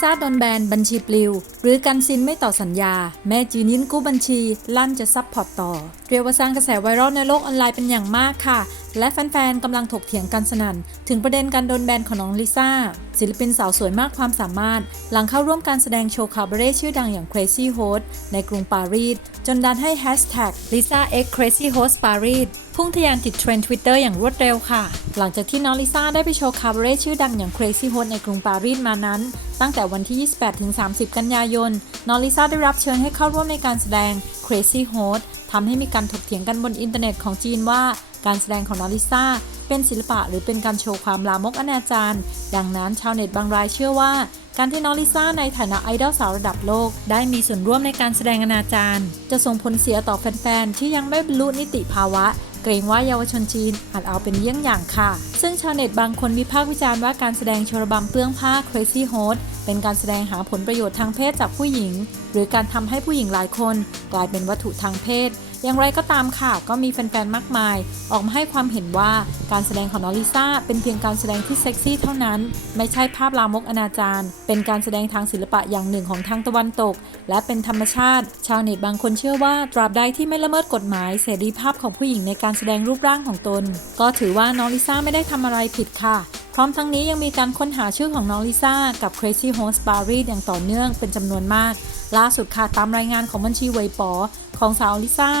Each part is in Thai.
ซาโดนแบนบัญชีปลิว หรือกันซินไม่ต่อสัญญา แม่จีนยินกู้บัญชี ลั่นจะซับพอร์ตต่อ เรียกว่าสร้างกระแสไวรัลในโลกออนไลน์เป็นอย่างมากค่ะ และแฟนๆกำลังถกเถียงกันสนั่น ถึงประเด็นการโดนแบนของน้องลิซ่า ศิลปินสาวสวยมากความสามารถ หลังเข้าร่วมการแสดงโชว์คาบาเร่ชื่อดังอย่าง Crazy Host ในกรุงปารีสจนดันให้แฮชแท็ก Lisa X Crazy Host Paris พุ่งทะยานติดเทรนด์ Twitter อย่างรวดเร็วค่ะ หลังจากที่น้องลิซ่าได้ไปโชว์คาบเร่ชื่อดังอย่าง Crazy Host ในกรุงปารีสมานั้น ตั้งแต่วันที่ 28-30 กันยายน น้องลิซ่าได้รับเชิญให้เข้าร่วมในการแสดง Crazy Host ทำให้มีการถกเถียงกันบนอินเทอร์เน็ตของจีนว่า การแสดงของน้องลิซ่าเป็นศิลปะหรือเป็นการโชว์ความลามกอนาจารดังนั้นชาวเน็ตบางรายเชื่อว่า การที่น้องลิซ่าในฐานะไอดอลสาวระดับโลก ได้มีส่วนร่วมในการแสดงอนาจารจะส่งผลเสียต่อแฟนๆที่ยังไม่บรรลุนิติภาวะ เกรงว่าเยาวชนจีนอาจเอาเป็นเยี่ยงอย่างค่ะ ซึ่งชาวเน็ตบางคนวิพากษ์วิจารณ์ว่าการแสดงโชว์รบัมเปลื้องผ้า Crazy Host เป็นการแสดงหาผลประโยชน์ทางเพศจากผู้หญิง หรือการทำให้ผู้หญิงหลายคน กลายเป็นวัตถุทางเพศ อย่างไรก็ตามค่ะ ก็มีแฟนๆ มากมาย ออกมาให้ความเห็นว่าการแสดงของน้องลิซ่าเป็นเพียงการแสดงที่เซ็กซี่เท่านั้น ไม่ใช่ภาพลามกอนาจารเป็นการแสดงทางศิลปะอย่างหนึ่งของทางตะวันตก และเป็นธรรมชาติ ชาวเน็ตบางคนเชื่อว่าตราบใดที่ไม่ละเมิดกฎหมาย เสรีภาพของผู้หญิงในการแสดงรูปร่างของตน ก็ถือว่าน้องลิซ่าไม่ได้ทำอะไรผิดค่ะพร้อมทั้งนี้ยังมีการค้นหาชื่อของน้องลิซ่ากับ Crazy Host Paris อย่างต่อเนื่องเป็นจำนวนมาก ล่าสุดค่ะตามรายงานของบัญชีไวปอของสาวลิซ่า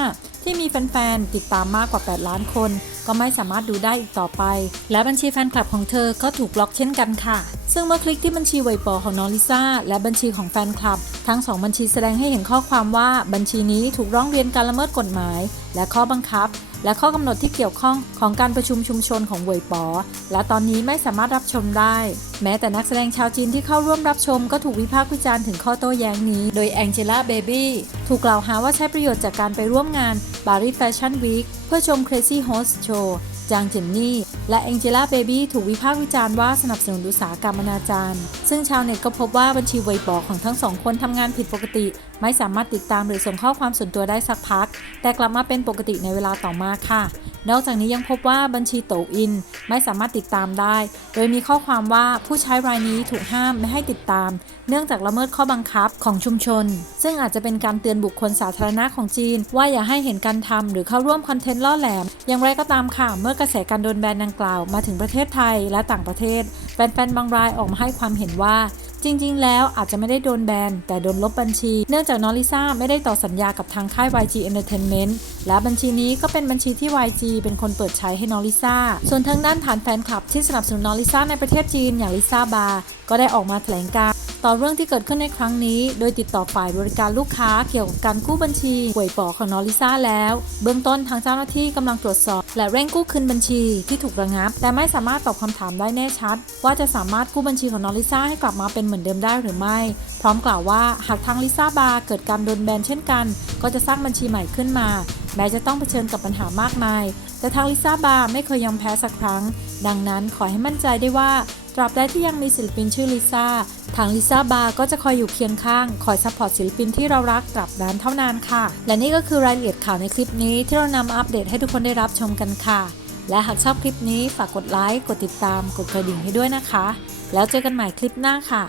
ที่มีแฟนๆ ติดตามมากกว่า 8 ล้านคน ก็ไม่สามารถดูได้อีกต่อไป และบัญชีแฟนคลับของเธอก็ถูกบล็อกเช่นกันค่ะ ซึ่งเมื่อคลิกที่บัญชีเวยปอของน้องลิซ่าและบัญชีของแฟนคลับ ทั้งสองบัญชีแสดงให้เห็นข้อความว่าบัญชีนี้ถูกร้องเรียนการละเมิดกฎหมาย และข้อบังคับ และข้อกำหนดที่เกี่ยวข้องของการประชุมชุมชนของเวยปอ และตอนนี้ไม่สามารถรับชมได้ แม้แต่นักแสดงชาวจีนที่เข้าร่วมรับชมก็ถูกวิพากษ์วิจารณ์ถึงข้อโต้แย้งนี้ โดยแองเจล่าเบบี้ถูกกล่าวหาว่าใช้ประโยชน์จากการไปร่วมงาน Paris Fashion Week เพื่อชม Crazy Host Show จางเจนนี่ และแองเจล่าเบบี้ถูกวิพากษ์วิจารณ์ว่าสนับสนุนอุตสาหกรรมอนาจารซึ่งชาวเน็ตก็พบว่าบัญชีไวยปอของทั้งสองคนทำงานผิดปกติ ไม่สามารถติดตามหรือส่งข้อความส่วนตัวได้สักพัก แต่กลับมาเป็นปกติในเวลาต่อมาค่ะนอกจากนี้ยังพบว่าบัญชีโตอินไม่สามารถติดตามได้ โดยมีข้อความว่าผู้ใช้รายนี้ถูกห้ามไม่ให้ติดตาม เนื่องจากละเมิดข้อบังคับของชุมชน ซึ่งอาจจะเป็นการเตือนบุคคลสาธารณะของจีน ว่าอย่าให้เห็นการทำหรือเข้าร่วมคอนเทนต์ล่อแหลม อย่างไรก็ตามค่ะ เมื่อกระแสการโดนแบนดังกล่าวมาถึงประเทศไทยและต่างประเทศ แฟนๆบางรายออกมาให้ความเห็นว่า จริงๆ แล้วอาจจะไม่ได้โดนแบน แต่โดนลบบัญชี เนื่องจากน้องลิซ่าไม่ได้ต่อสัญญากับทางค่าย YG Entertainment และบัญชีนี้ก็เป็นบัญชีที่ YG เป็นคนเปิดใช้ให้น้องลิซ่า ส่วนทางด้านฐานแฟนคลับที่สนับสนุนน้องลิซ่าในประเทศจีนอย่างลิซ่าบาร์ก็ได้ออกมาแถลงการ ต่อเรื่องที่เกิดขึ้นในครั้งนี้ โดยติดต่อฝ่ายบริการลูกค้าเกี่ยวกับการกู้บัญชีหวยปอของน้องลิซ่าแล้ว เบื้องต้นทางเจ้าหน้าที่กำลังตรวจสอบ และเร่งกู้คืนบัญชีที่ถูกระงับ แต่ไม่สามารถตอบคำถามได้แน่ชัด ว่าจะสามารถกู้บัญชีของน้องลิซ่าให้กลับมาเป็นเหมือนเดิมได้หรือไม่ พร้อมกล่าวว่าหากทางลิซ่าบาร์เกิดการโดนแบนเช่นกัน ก็จะสร้างบัญชีใหม่ขึ้นมา แม้จะต้องเผชิญกับปัญหามากมาย แต่ทางลิซ่าบาร์ไม่เคยยอมแพ้สักครั้ง ดังนั้นขอให้มั่นใจได้ว่า ตราบใดที่ยังมีศิลปินชื่อลิซ่า ทางลิซ่าบาร์ก็จะคอยอยู่เคียงข้าง คอยซัพพอร์ตศิลปินที่เรารักตราบนั้นเท่านานค่ะ และนี่ก็คือรายละเอียดข่าวในคลิปนี้ที่เรานำมาอัปเดตให้ทุกคนได้รับชมกันค่ะ และหากชอบคลิปนี้ฝากกดไลค์ กดติดตาม กดกระดิ่งให้ด้วยนะคะ แล้วเจอกันใหม่คลิปหน้าค่ะ